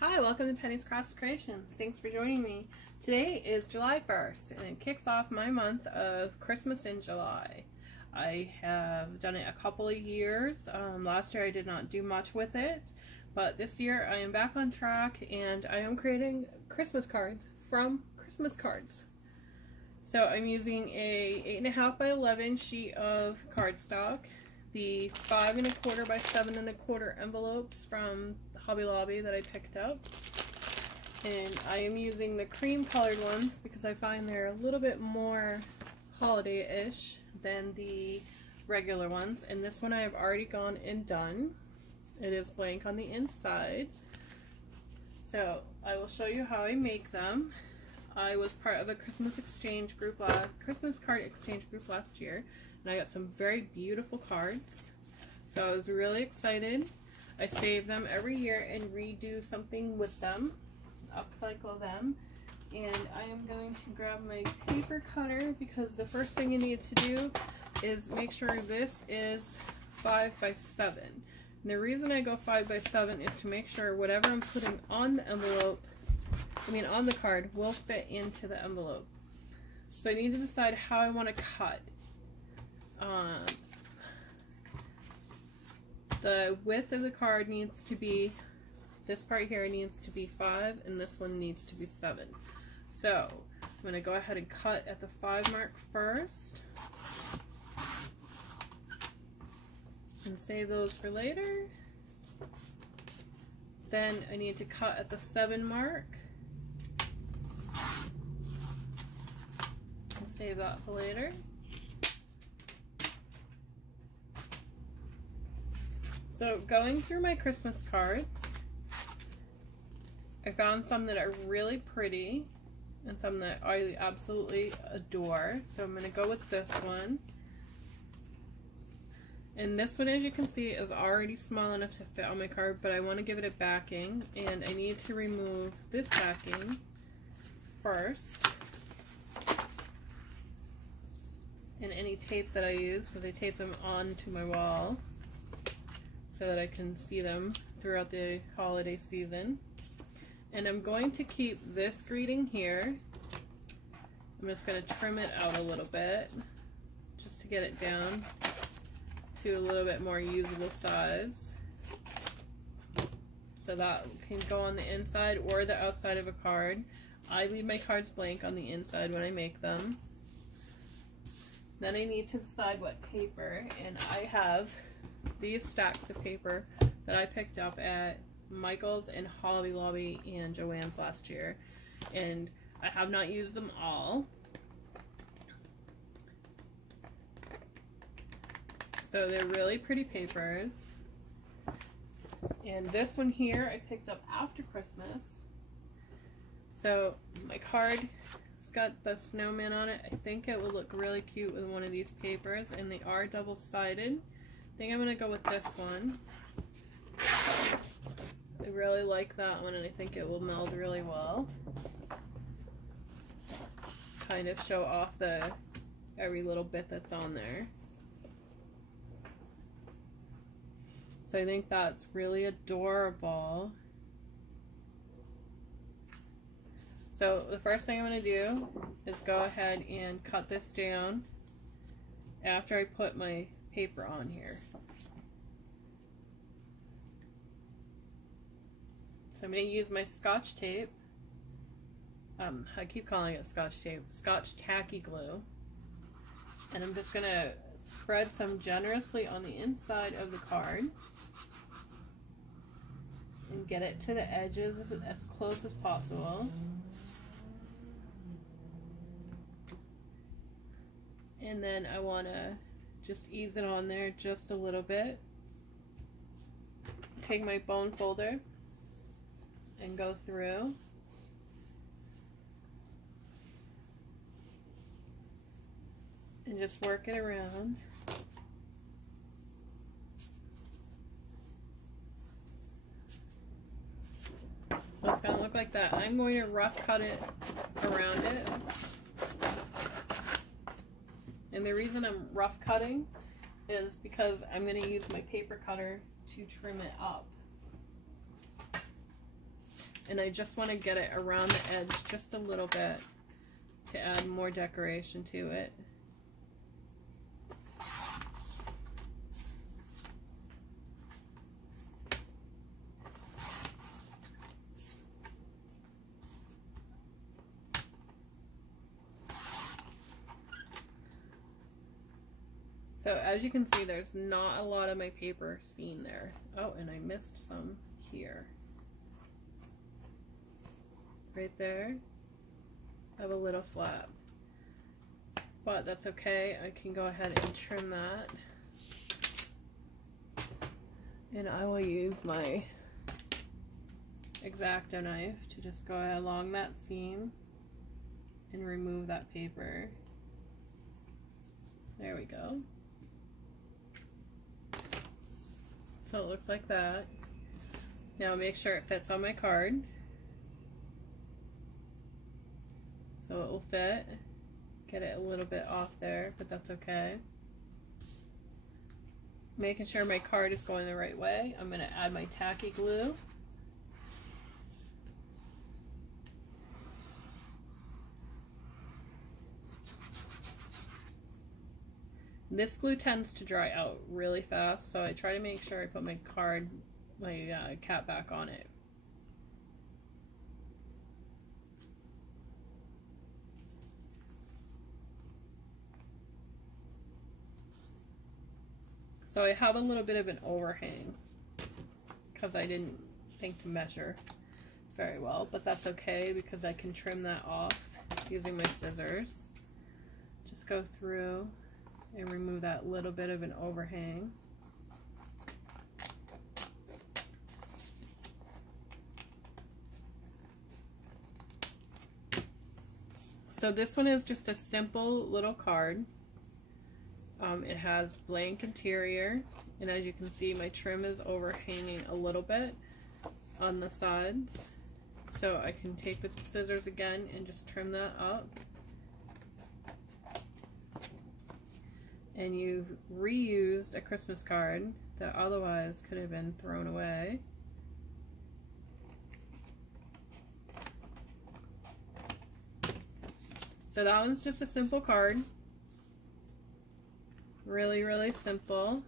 Hi, welcome to Penny's Crafts Creations. Thanks for joining me. Today is July 1st and it kicks off my month of Christmas in July. I have done it a couple of years. Last year I did not do much with it, but this year I am back on track and I am creating Christmas cards from Christmas cards. So I'm using a 8.5 by 11 sheet of cardstock, the 5 1/4 by 7 1/4 envelopes from Hobby Lobby that I picked up, and I am using the cream colored ones because I find they're a little bit more holiday-ish than the regular ones. And this one I have already gone and done. It is blank on the inside, so I will show you how I make them. I was part of a Christmas card exchange group last year, and I got some very beautiful cards, so I was really excited. I save them every year and redo something with them, upcycle them, and I am going to grab my paper cutter because the first thing you need to do is make sure this is 5 by 7. And the reason I go 5 by 7 is to make sure whatever I'm putting on the envelope, on the card, will fit into the envelope. So I need to decide how I want to cut. The width of the card needs to be, this part here needs to be 5 and this one needs to be 7. So I'm going to go ahead and cut at the 5 mark first and save those for later. Then I need to cut at the 7 mark and save that for later. So going through my Christmas cards, I found some that are really pretty and some that I absolutely adore. So I'm going to go with this one. And this one, as you can see, is already small enough to fit on my card, but I want to give it a backing, and I need to remove this backing first. And any tape that I use, because I tape them onto my wall so that I can see them throughout the holiday season. And I'm going to keep this greeting here. I'm just going to trim it out a little bit just to get it down to a little bit more usable size. So that can go on the inside or the outside of a card. I leave my cards blank on the inside when I make them. Then I need to decide what paper, and I have these stacks of paper that I picked up at Michael's and Hobby Lobby and Joann's last year, and I have not used them all. So they're really pretty papers. And this one here I picked up after Christmas. So my card, it's got the snowman on it. I think it will look really cute with one of these papers, and they are double-sided. I think I'm going to go with this one. I really like that one, and I think it will meld really well. Kind of show off every little bit that's on there. So I think that's really adorable. So the first thing I'm going to do is go ahead and cut this down after I put my paper on here. So I'm going to use my Scotch tape. I keep calling it Scotch tape, Scotch tacky glue. And I'm just going to spread some generously on the inside of the card and get it to the edges as close as possible. And then I want to just ease it on there just a little bit. Take my bone folder and go through. And just work it around. So it's going to look like that. I'm going to rough cut it around it. And the reason I'm rough cutting is because I'm going to use my paper cutter to trim it up. and I just want to get it around the edge just a little bit to add more decoration to it. So as you can see, there's not a lot of my paper seen there. Oh, and I missed some here. Right there, I have a little flap. But that's okay, I can go ahead and trim that. And I will use my X-Acto knife to just go along that seam and remove that paper. There we go. So it looks like that. Now make sure it fits on my card. So it will fit. Get it a little bit off there, but that's okay. Making sure my card is going the right way, I'm going to add my tacky glue. This glue tends to dry out really fast, so I try to make sure I put my cap back on it. So I have a little bit of an overhang because I didn't think to measure very well, but that's okay because I can trim that off using my scissors. Just go through and remove that little bit of an overhang. So this one is just a simple little card. It has blank interior, and as you can see, my trim is overhanging a little bit on the sides. So I can take the scissors again and just trim that up. And you've reused a Christmas card that otherwise could have been thrown away. So that one's just a simple card. Really, really simple.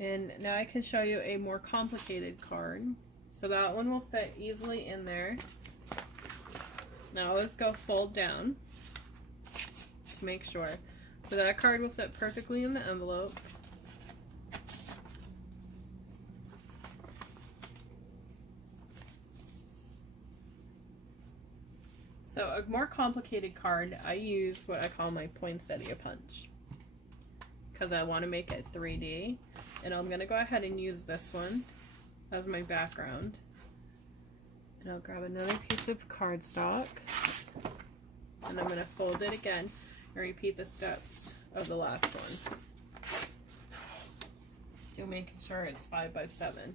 And now I can show you a more complicated card. So that one will fit easily in there. Now let's go fold down to make sure. So that card will fit perfectly in the envelope. So a more complicated card, I use what I call my poinsettia punch because I want to make it 3D. And I'm going to go ahead and use this one as my background. And I'll grab another piece of cardstock and I'm going to fold it again and repeat the steps of the last one. So making sure it's 5 by 7.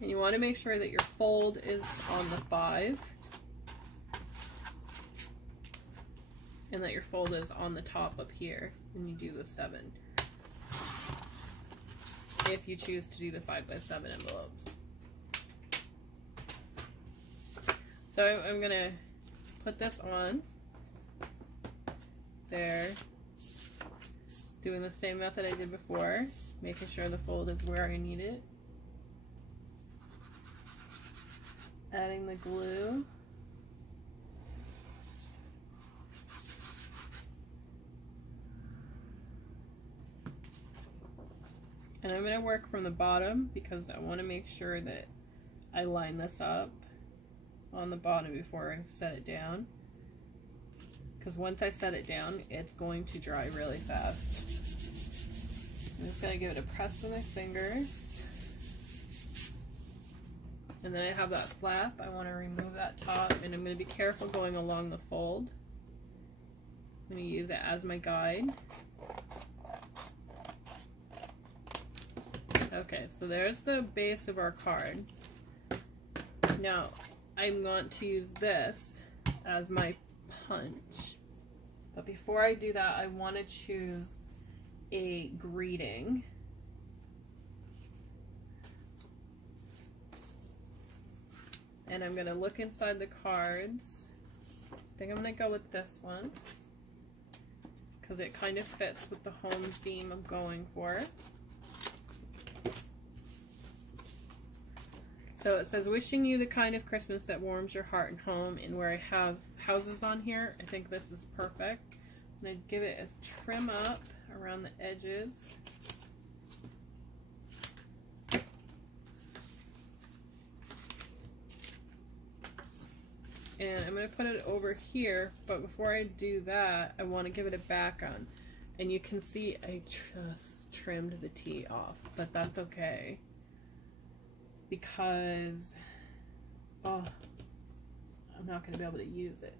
And you want to make sure that your fold is on the 5 and that your fold is on the top up here when you do the 7. If you choose to do the 5 by 7 envelopes. So I'm going to put this on there, doing the same method I did before, making sure the fold is where I need it. Adding the glue. And I'm going to work from the bottom because I want to make sure that I line this up on the bottom before I set it down. Because once I set it down, it's going to dry really fast. I'm just going to give it a press with my fingers. And then I have that flap. I want to remove that top, and I'm going to be careful going along the fold. I'm going to use it as my guide. Okay, so there's the base of our card. Now, I'm going to use this as my punch. But before I do that, I want to choose a greeting. And I'm gonna look inside the cards. I think I'm gonna go with this one because it kind of fits with the home theme I'm going for. So it says, wishing you the kind of Christmas that warms your heart and home. And where I have houses on here, I think this is perfect. And I'd give it a trim up around the edges. And I'm going to put it over here, but before I do that, I want to give it a back on. And you can see I just trimmed the T off, but that's okay. Because, oh, I'm not going to be able to use it.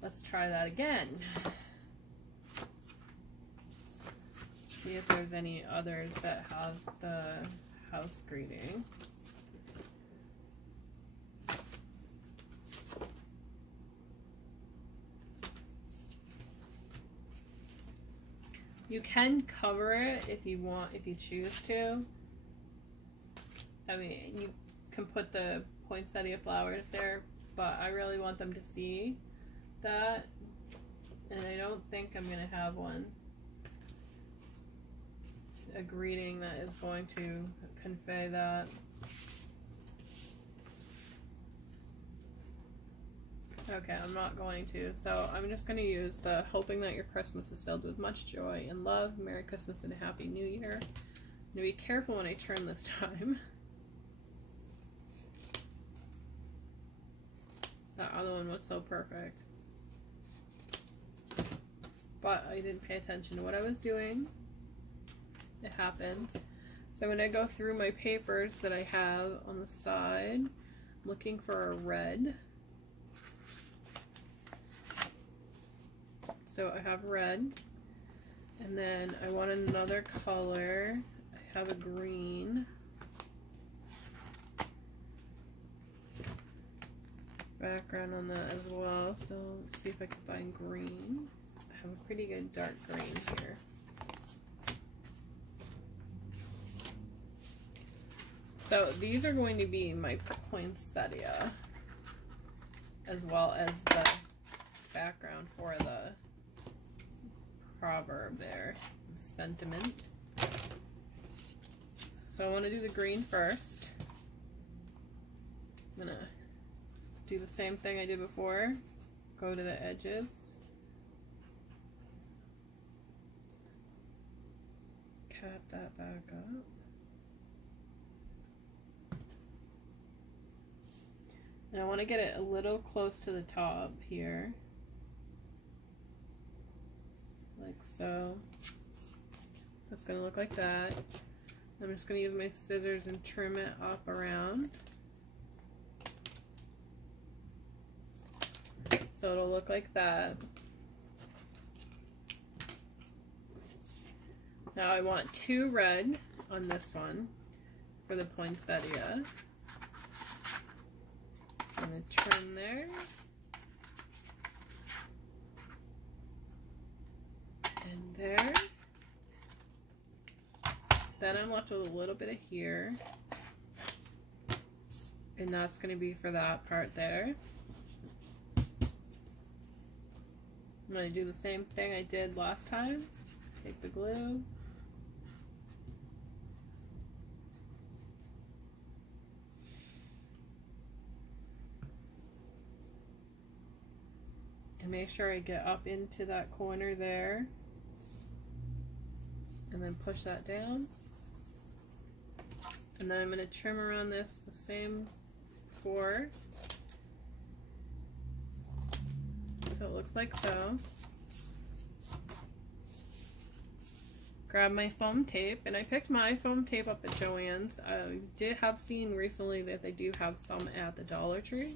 Let's try that again. See if there's any others that have the house greeting. You can cover it if you want, if you choose to. I mean, you can put the poinsettia flowers there, but I really want them to see that, and I don't think I'm gonna have a greeting that is going to convey that. Okay, I'm not going to. So I'm just going to use the hoping that your Christmas is filled with much joy and love. Merry Christmas and a Happy New Year. I'm going to be careful when I trim this time. That other one was so perfect. But I didn't pay attention to what I was doing. It happened. So when I go through my papers that I have on the side, I'm looking for a red. So I have red, and then I want another color. I have a green. Background on that as well, so let's see if I can find green. I have a pretty good dark green here. So these are going to be my poinsettia, as well as the background for the proverb there, sentiment. So I want to do the green first. I'm gonna do the same thing I did before. Go to the edges. Cut that back up. And I want to get it a little close to the top here. Like so. So it's going to look like that. I'm just going to use my scissors and trim it up around. So it'll look like that. Now I want 2 red on this one for the poinsettia. I'm going to trim there. And there. Then I'm left with a little bit of here. And that's going to be for that part there. I'm going to do the same thing I did last time. Take the glue. And make sure I get up into that corner there. And then push that down. And then I'm going to trim around this the same before. So it looks like so. Grab my foam tape, and I picked my foam tape up at Joann's. I did have seen recently that they do have some at the Dollar Tree.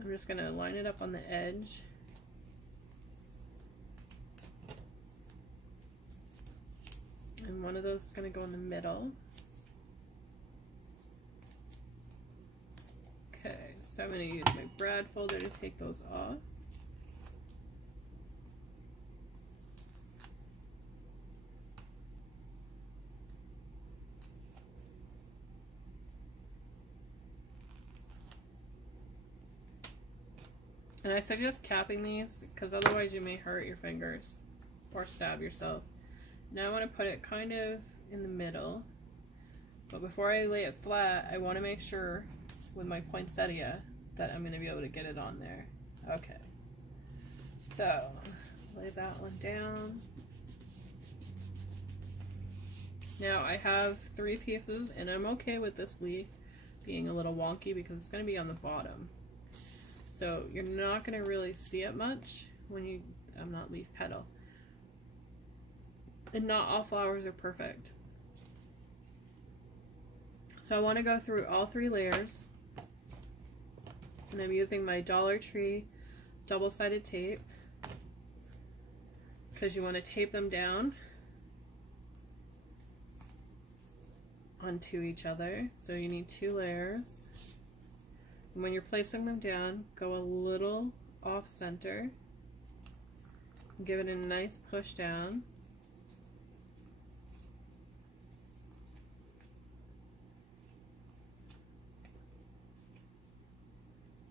I'm just going to line it up on the edge. And one of those is going to go in the middle. Okay, so I'm going to use my brad folder to take those off. And I suggest capping these because otherwise you may hurt your fingers or stab yourself. Now I want to put it kind of in the middle, but before I lay it flat, I want to make sure with my poinsettia that I'm going to be able to get it on there. Okay, so lay that one down. Now I have 3 pieces, and I'm okay with this leaf being a little wonky because it's going to be on the bottom. So you're not going to really see it much when you, I'm not leaf petal. And not all flowers are perfect. So I want to go through all 3 layers. And I'm using my Dollar Tree double-sided tape because you want to tape them down onto each other. So you need 2 layers. And when you're placing them down, go a little off center. Give it a nice push down.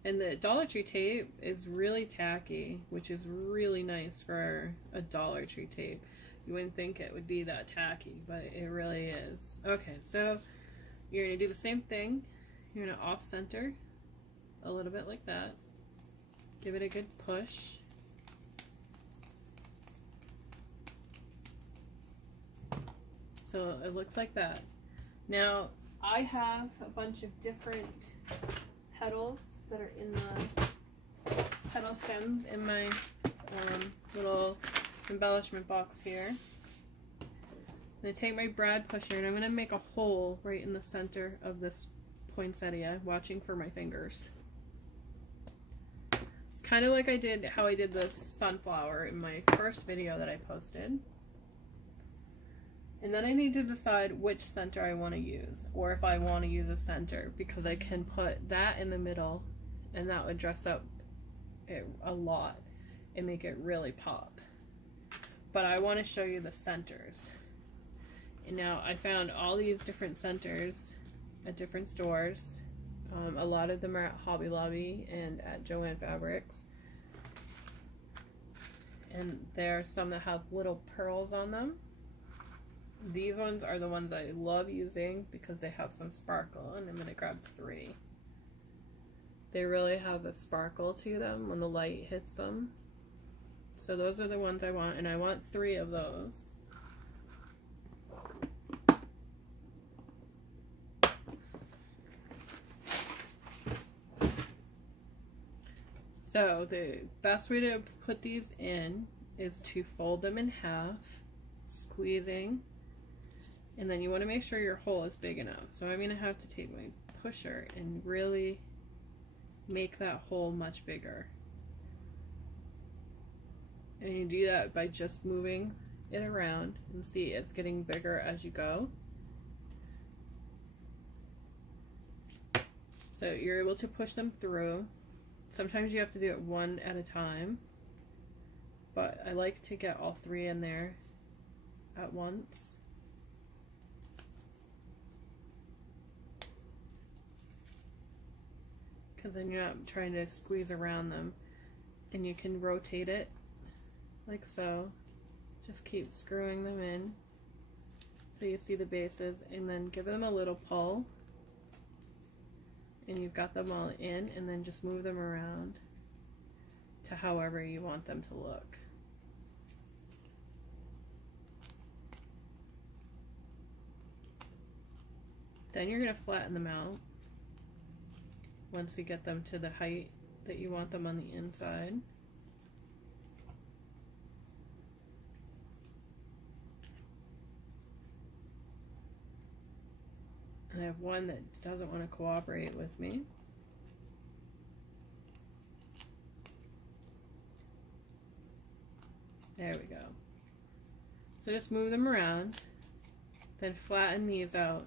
And the Dollar Tree tape is really tacky, which is really nice for a Dollar Tree tape. You wouldn't think it would be that tacky, but it really is. Okay, so you're going to do the same thing. You're going to off center a little bit like that. Give it a good push. So it looks like that. Now I have a bunch of different petals that are in the petal stems in my little embellishment box here. I'm going to take my brad pusher and I'm going to make a hole right in the center of this poinsettia, watching for my fingers. It's kind of like how I did the sunflower in my first video that I posted. And then I need to decide which center I want to use, or if I want to use a center, because I can put that in the middle and that would dress up it a lot and make it really pop. But I want to show you the centers. And now I found all these different centers at different stores. A lot of them are at Hobby Lobby and at Joann Fabrics. And there are some that have little pearls on them. These ones are the ones I love using because they have some sparkle, and I'm going to grab 3. They really have a sparkle to them when the light hits them. So those are the ones I want, and I want 3 of those. So the best way to put these in is to fold them in half, squeezing, and then you want to make sure your hole is big enough. So I'm going to have to take my pusher and really make that hole much bigger. And you do that by just moving it around, and see it's getting bigger as you go. So you're able to push them through. Sometimes you have to do it one at a time, but I like to get all 3 in there at once. Because then you're not trying to squeeze around them, and you can rotate it like so. Just keep screwing them in so you see the bases, and then give them a little pull, and you've got them all in, and then just move them around to however you want them to look. Then you're going to flatten them out once you get them to the height that you want them on the inside. And I have one that doesn't want to cooperate with me. There we go. So just move them around, then flatten these out.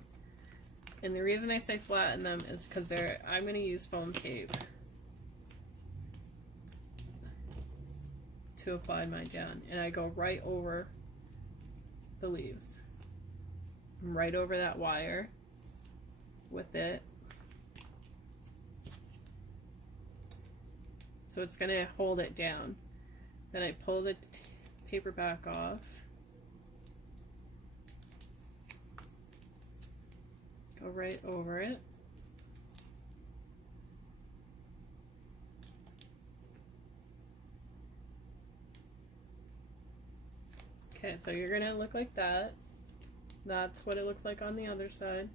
And the reason I say flatten them is because I'm going to use foam tape to apply mine down. And I go right over the leaves. Right over that wire with it. So it's going to hold it down. Then I pull the paper back off. Go right over it. Okay, so you're gonna look like that. That's what it looks like on the other side.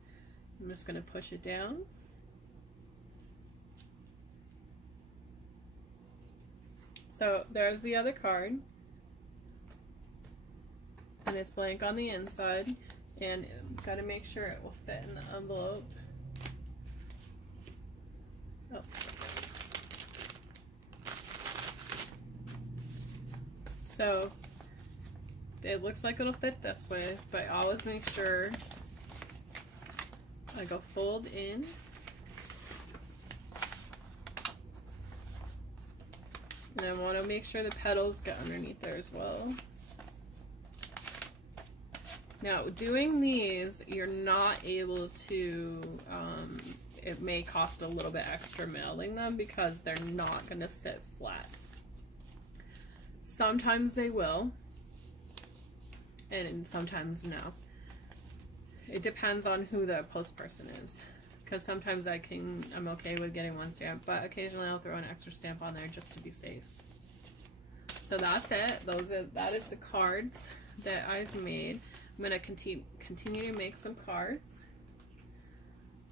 I'm just gonna push it down. So there's the other card. And it's blank on the inside. And gotta make sure it will fit in the envelope. Oh. So it looks like it'll fit this way, but I always make sure I go fold in. And I want to make sure the petals get underneath there as well. Now, doing these, you're not able to, it may cost a little bit extra mailing them because they're not going to sit flat. Sometimes they will, and sometimes no. It depends on who the post person is. Because sometimes I'm okay with getting one stamp, but occasionally I'll throw an extra stamp on there just to be safe. So that's it. That is the cards that I've made. I'm going to continue to make some cards.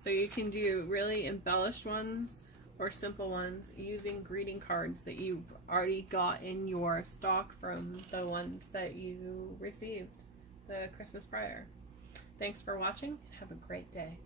So you can do really embellished ones or simple ones using greeting cards that you've already got in your stock from the ones that you received the Christmas prior. Thanks for watching. Have a great day.